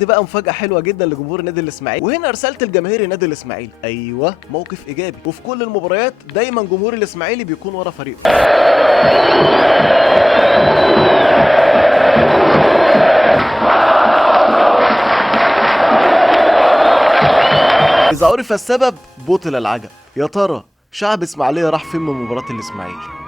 عندي بقى مفاجأة حلوة جدا لجمهور النادي الإسماعيلي، وهنا رسالة الجماهير النادي الإسماعيلي. أيوه، موقف إيجابي، وفي كل المباريات دايما جمهور الإسماعيلي بيكون ورا فريقه. إذا عرف السبب بطل العجب. يا ترى شعب إسماعيلية راح فين من مباراة الإسماعيلي؟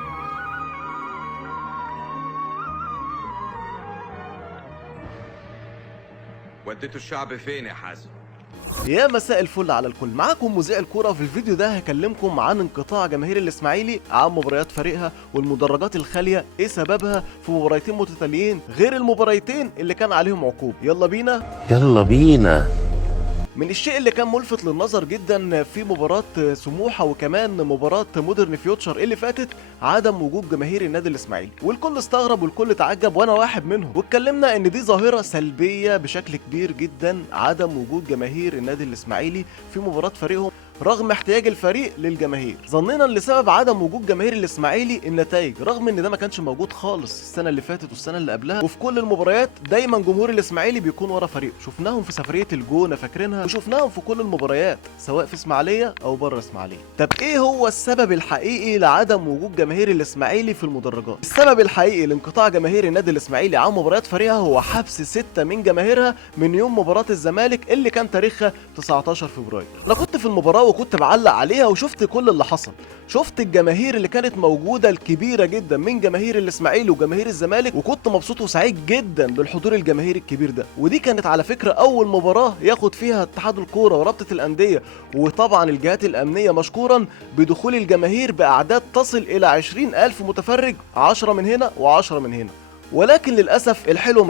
وديتوا الشعب فين يا حازم؟ يا مساء الفل على الكل، معاكم مذيع الكوره. وفي الفيديو ده هكلمكم عن انقطاع جماهير الاسماعيلي عن مباريات فريقها والمدرجات الخاليه، ايه سببها في مباريتين متتاليين غير المباريتين اللي كان عليهم عقوبه. يلا بينا. من الشيء اللي كان ملفت للنظر جدا في مباراة سموحة وكمان مباراة مودرن فيوتشر اللي فاتت عدم وجود جماهير النادي الاسماعيلي، والكل استغرب والكل تعجب وانا واحد منهم، واتكلمنا ان دي ظاهرة سلبية بشكل كبير جدا، عدم وجود جماهير النادي الاسماعيلي في مباراة فريقهم رغم احتياج الفريق للجماهير، ظننا لسبب عدم وجود جماهير الاسماعيلي النتائج، رغم ان ده ما كانش موجود خالص السنه اللي فاتت والسنه اللي قبلها، وفي كل المباريات دايما جمهور الاسماعيلي بيكون ورا فريقه. شفناهم في سفريه الجونه فاكرينها، وشفناهم في كل المباريات سواء في اسماعيليه او بره اسماعيليه. طب ايه هو السبب الحقيقي لعدم وجود جماهير الاسماعيلي في المدرجات؟ السبب الحقيقي لانقطاع جماهير النادي الاسماعيلي عن مباريات فريقها هو حبس 6 من جماهيرها من يوم مباراه الزمالك اللي كان تاريخها 19 فبراير. انا كنت في المباراه وكنت بعلق عليها وشفت كل اللي حصل، شفت الجماهير اللي كانت موجوده الكبيره جدا من جماهير الاسماعيلي وجماهير الزمالك، وكنت مبسوط وسعيد جدا بالحضور الجماهيري الكبير ده. ودي كانت على فكره اول مباراه ياخد فيها اتحاد الكوره ورابطه الانديه وطبعا الجهات الامنيه مشكورا بدخول الجماهير باعداد تصل الى 20,000 متفرج، 10 من هنا و10 من هنا. ولكن للاسف الحلو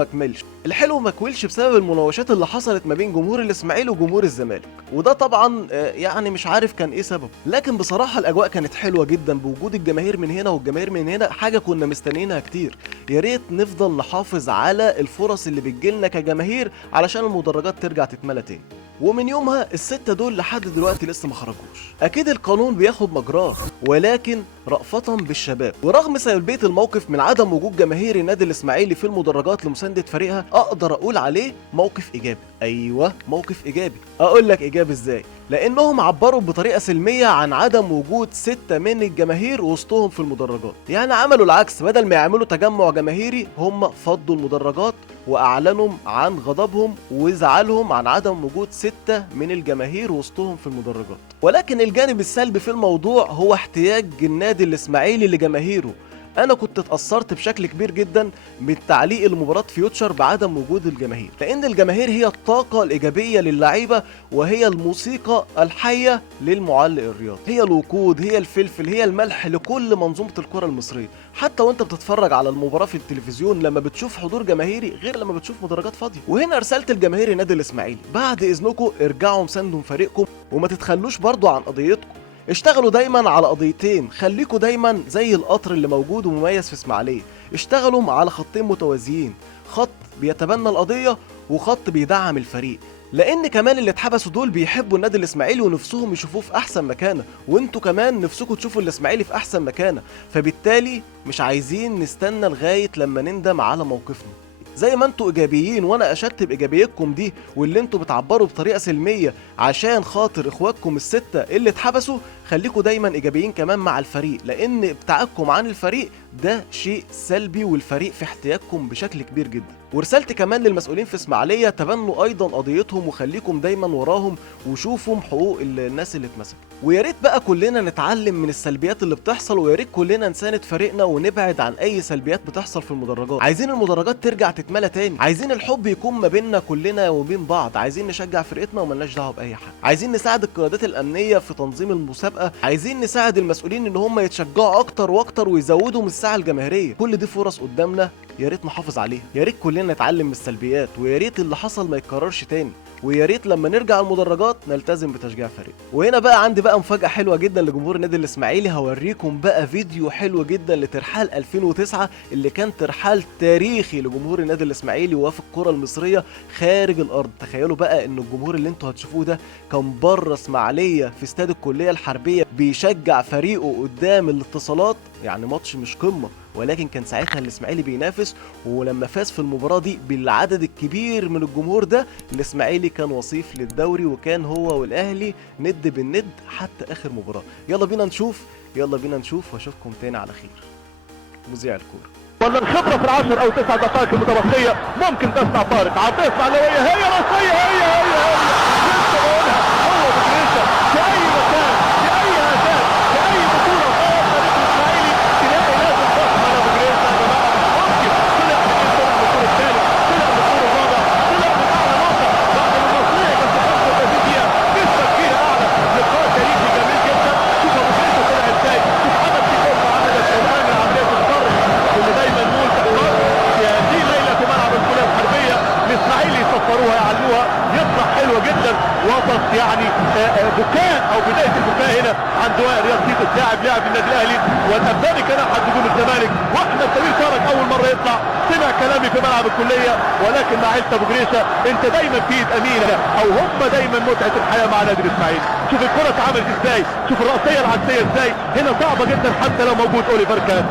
ما كملش بسبب المناوشات اللي حصلت ما بين جمهور الاسماعيلي وجمهور الزمالك، وده طبعا يعني مش عارف كان ايه سببه. لكن بصراحه الاجواء كانت حلوه جدا بوجود الجماهير من هنا والجماهير من هنا، حاجه كنا مستنيينها كتير. يا ريت نفضل نحافظ على الفرص اللي بتجيلنا كجماهير علشان المدرجات ترجع تتملى تاني. ومن يومها الستة دول لحد دلوقتي لسه ما خرجوش. اكيد القانون بياخد مجراه، ولكن رأفة بالشباب ورغم سلبية الموقف من عدم وجود جماهير النادي الاسماعيلي في المدرجات لمساندة فريقها، اقدر اقول عليه موقف ايجابي. ايوه، موقف ايجابي. اقول لك ايجابي ازاي؟ لانهم عبروا بطريقه سلميه عن عدم وجود 6 من الجماهير وسطهم في المدرجات، يعني عملوا العكس، بدل ما يعملوا تجمع جماهيري هم فضوا المدرجات واعلنوا عن غضبهم وزعلهم عن عدم وجود 6 من الجماهير وسطهم في المدرجات. ولكن الجانب السلبي في الموضوع هو احتياج النادي الاسماعيلي لجماهيره. انا كنت اتأثرت بشكل كبير جدا من تعليق المباراة فيوتشر بعدم وجود الجماهير، لان الجماهير هي الطاقة الايجابية للعيبة، وهي الموسيقى الحية للمعلق الرياضي، هي الوقود، هي الفلفل، هي الملح لكل منظومة الكرة المصرية. حتى وانت بتتفرج على المباراة في التلفزيون لما بتشوف حضور جماهيري غير لما بتشوف مدرجات فاضية. وهنا رسالة الجماهير النادي الاسماعيلي، بعد اذنكم ارجعوا مساندوا فريقكم وما تتخلوش برضو عن قضيتكم. اشتغلوا دايما على قضيتين، خليكوا دايما زي القطر اللي موجود ومميز في اسماعيليه، اشتغلوا على خطين متوازيين، خط بيتبنى القضيه وخط بيدعم الفريق، لان كمان اللي اتحبسوا دول بيحبوا النادي الاسماعيلي ونفسهم يشوفوه في احسن مكانه، وانتوا كمان نفسكم تشوفوا الاسماعيلي في احسن مكانه، فبالتالي مش عايزين نستنى لغايه لما نندم على موقفنا. زي ما انتوا ايجابيين وانا اشدت بايجابيتكم دي، واللي انتوا بتعبروا بطريقه سلميه عشان خاطر اخواتكم الستة اللي اتحبسوا، خليكوا دايما ايجابيين كمان مع الفريق، لان ابتعادكم عن الفريق ده شيء سلبي والفريق في احتياجكم بشكل كبير جدا. ورسالتي كمان للمسؤولين في اسماعيليه، تبنوا ايضا قضيتهم وخليكم دايما وراهم وشوفوا حقوق الناس اللي اتمسكوا. ويا ريت بقى كلنا نتعلم من السلبيات اللي بتحصل، ويا ريت كلنا نساند فريقنا ونبعد عن اي سلبيات بتحصل في المدرجات. عايزين المدرجات ترجع تتملى تاني، عايزين الحب يكون ما بيننا كلنا وبين بعض، عايزين نشجع فرقتنا وملناش دعوه باي حاجه، عايزين نساعد القيادات الامنيه في تنظيم المسابقه، عايزين نساعد المسؤولين ان هم يتشجعوا اكتر واكتر ويزودوا من الساعه الجماهيريه. كل دي فرص قدامنا، يا ريت نحافظ عليها، يا ريت كلنا نتعلم من السلبيات، ويا ريت اللي حصل ما يتكررش تاني، ويا ريت لما نرجع المدرجات نلتزم بتشجيع فريق. وهنا بقى عندي بقى مفاجأة حلوة جدا لجمهور النادي الاسماعيلي، هوريكم بقى فيديو حلو جدا لترحال 2009 اللي كان ترحال تاريخي لجمهور النادي الاسماعيلي وفي الكرة المصرية خارج الارض. تخيلوا بقى ان الجمهور اللي انتوا هتشوفوه ده كان بره اسماعيلية في استاد الكلية الحربية بيشجع فريقه قدام الاتصالات يعني ماتش مش قمه، ولكن كان ساعتها الاسماعيلي بينافس، ولما فاز في المباراه دي بالعدد الكبير من الجمهور ده، الاسماعيلي كان وصيف للدوري، وكان هو والاهلي ند بالند حتى اخر مباراه. يلا بينا نشوف واشوفكم تاني على خير. مذيع الكوره. ولا الخبره في العشر او 9 دقائق المتبقيه ممكن تصنع فارق. عطيه اسماعيليه هي راسيه، هي لسه بقولها، هو بجريشه في اي مكان، في اي هدف، في اي بطوله خاصه الاسماعيلي تلاقي لازم تصنع على بجريشه. يا جماعه ممكن طلع من الدور الثالث، طلع من الدور الرابع، طلع من اعلى نقطه بعد المصريه بس 35 دقيقه، لسه كبيره اعلى. لقاء تاريخي جميل جدا. شوف ابو جريشه طلع ازاي، شوف عمل في كوره، عمل الشومان من عمليه الضرب اللي دايما نقول تحضر دي ليله في ملعب الكليه الحربيه. الاسماعيلي يصفروها يعلوها، يطلع حلوه جدا. وسط يعني بكاء او بدايه البكاء هنا عند وائل رياض سيد اللاعب لاعب النادي الاهلي، والاباني كان احد نجوم الزمالك. واحمد سمير فرج اول مره يطلع سمع كلامي في ملعب الكليه، ولكن مع عيلة ابو جريشه انت دايما في ايد امينه، او هم دايما متعه الحياه مع نادي الاسماعيلي. شوف الكره اتعملت ازاي، شوف الراسيه العكسيه ازاي، هنا صعبه جدا حتى لو موجود اوليفر كان.